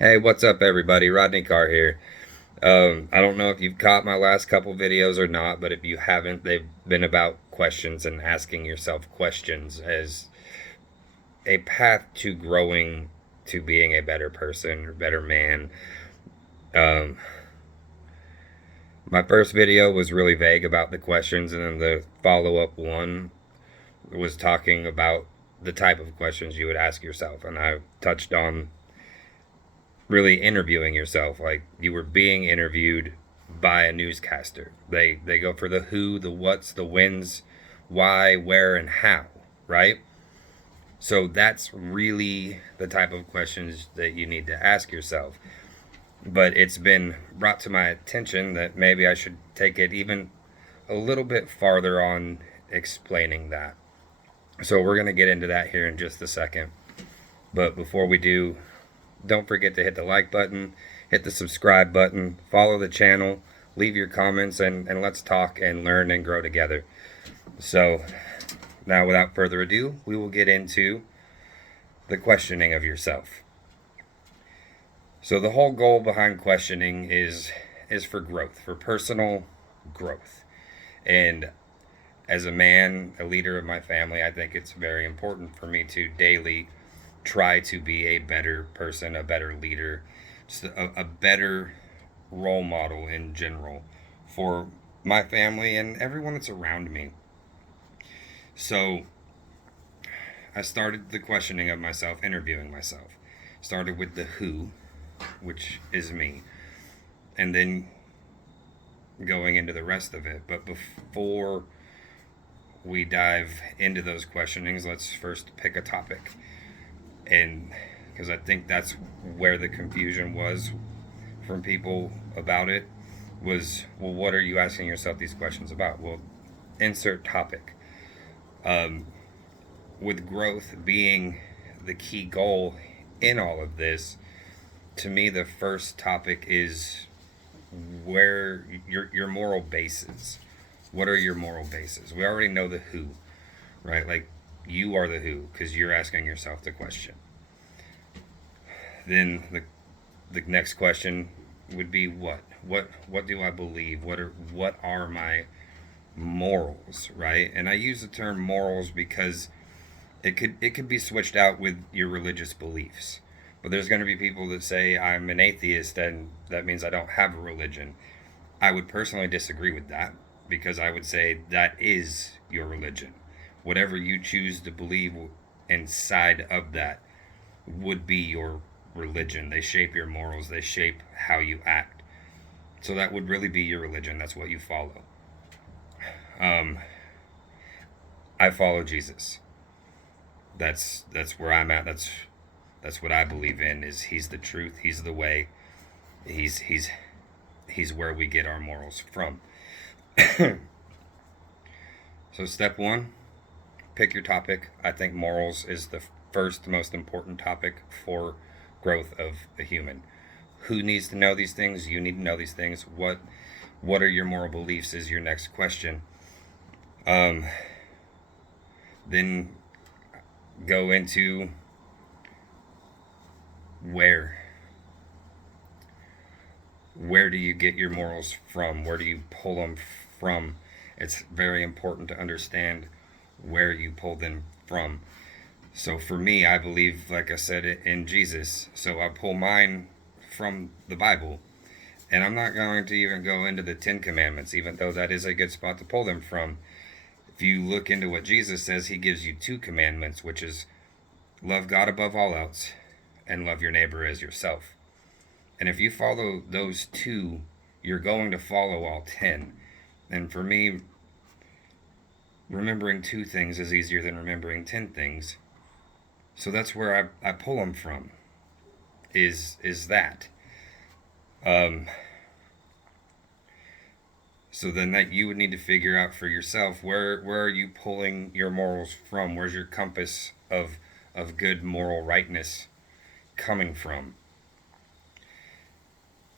Hey, what's up, everybody? Rodney Carr here. I don't know if you've caught my last couple videos or not, but if you haven't, they've been about questions and asking yourself questions as a path to growing to being a better person or better man. Um, my first video was really vague about the questions, and then the follow up one was talking about the type of questions you would ask yourself, and I touched on really interviewing yourself, like you were being interviewed by a newscaster. They go for the who, the what's, the whens, why, where, and how, right? So that's really the type of questions that you need to ask yourself. But it's been brought to my attention that maybe I should take it even a little bit farther on explaining that. So we're going to get into that here in just a second. But before we do, don't forget to hit the like button, hit the subscribe button, follow the channel, leave your comments, and let's talk and learn and grow together. So, now without further ado, we will get into the questioning of yourself. So, the whole goal behind questioning is for growth, for personal growth. And as a man, a leader of my family, I think it's very important for me to daily try to be a better person, a better leader, just a better role model in general for my family and everyone that's around me. So I started the questioning of myself, interviewing myself. Started with the who, which is me, and then going into the rest of it. But before we dive into those questionings, let's first pick a topic. And because I think that's where the confusion was from people about it was, well, what are you asking yourself these questions about? Well, insert topic. Um, with growth being the key goal in all of this, to me, the first topic is where your moral basis. What are your moral bases? We already know the who, right? Like you are the who because you're asking yourself the question. Then the next question would be what? What do I believe? What are my morals, right? And I use the term morals because it could be switched out with your religious beliefs. But there's going to be people that say I'm an atheist and that means I don't have a religion. I would personally disagree with that because I would say that is your religion. Whatever you choose to believe inside of that would be your religion. They shape your morals, they shape how you act. So that would really be your religion. That's what you follow. Um, I follow Jesus. That's where I'm at. That's what I believe in. Is he's the truth. He's the way. He's where we get our morals from. So step one, pick your topic. I think morals is the first most important topic for growth of a human. Who needs to know these things? You need to know these things. What are your moral beliefs is your next question. Um, then go into where where do you get your morals from? Where do you pull them from? It's very important to understand where you pull them from. So for me, I believe, like I said, in Jesus. So I pull mine from the Bible. And I'm not going to even go into the Ten Commandments, even though that is a good spot to pull them from. If you look into what Jesus says, he gives you two commandments, which is love God above all else and love your neighbor as yourself. And if you follow those two, you're going to follow all 10. And for me, remembering two things is easier than remembering 10 things. So that's where I pull them from. Is that. Um, so then that you would need to figure out for yourself where are you pulling your morals from? Where's your compass of good moral rightness coming from?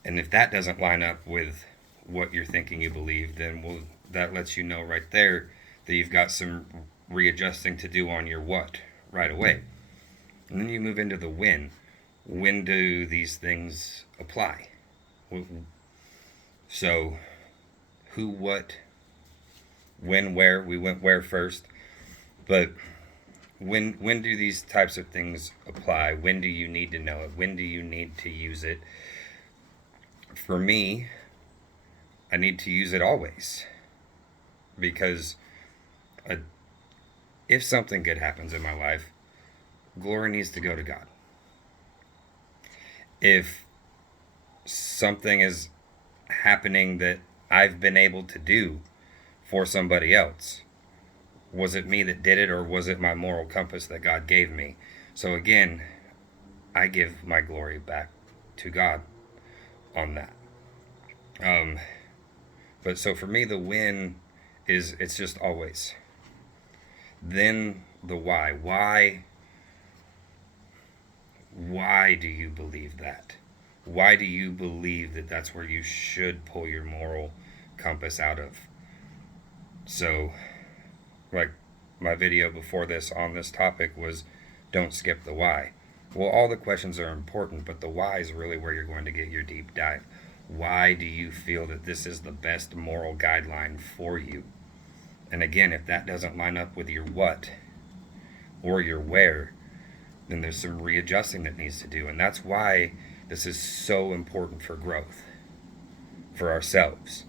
And if that doesn't line up with what you're thinking you believe, then that lets you know right there that you've got some readjusting to do on your what right away. And then you move into the when. when do these things apply? So, who, what, when, where? We went where first, but when do these types of things apply? When do you need to know it? When do you need to use it? For me, I need to use it always, because if something good happens in my life, glory needs to go to God. If something is happening that I've been able to do for somebody else, was it me that did it, or was it my moral compass that God gave me? So again, I give my glory back to God on that. But so for me, the when is, it's just always. Then the why. Why do you believe that? Why do you believe that that's where you should pull your moral compass out of? So, like my video before this on this topic was, don't skip the why. Well, all the questions are important, but the why is really where you're going to get your deep dive. Why do you feel that this is the best moral guideline for you? And again, if that doesn't line up with your what or your where, then there's some readjusting that needs to do. And that's why this is so important for growth, for ourselves.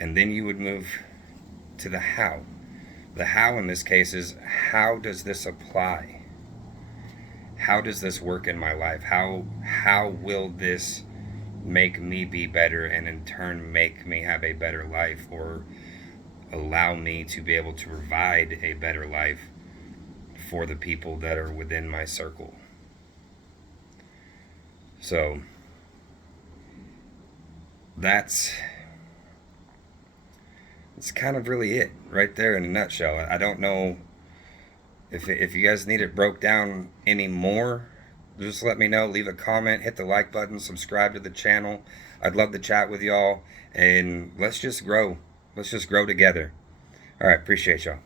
And then you would move to the how. The how in this case is, how does this apply? How does this work in my life? How will this make me be better, and in turn make me have a better life, or allow me to be able to provide a better life for the people that are within my circle? So that's kind of really it right there in a nutshell. I don't know if you guys need it broke down any more. Just let me know, leave a comment, hit the like button, subscribe to the channel. I'd love to chat with y'all, and let's just grow. Let's just grow together. All right, appreciate y'all.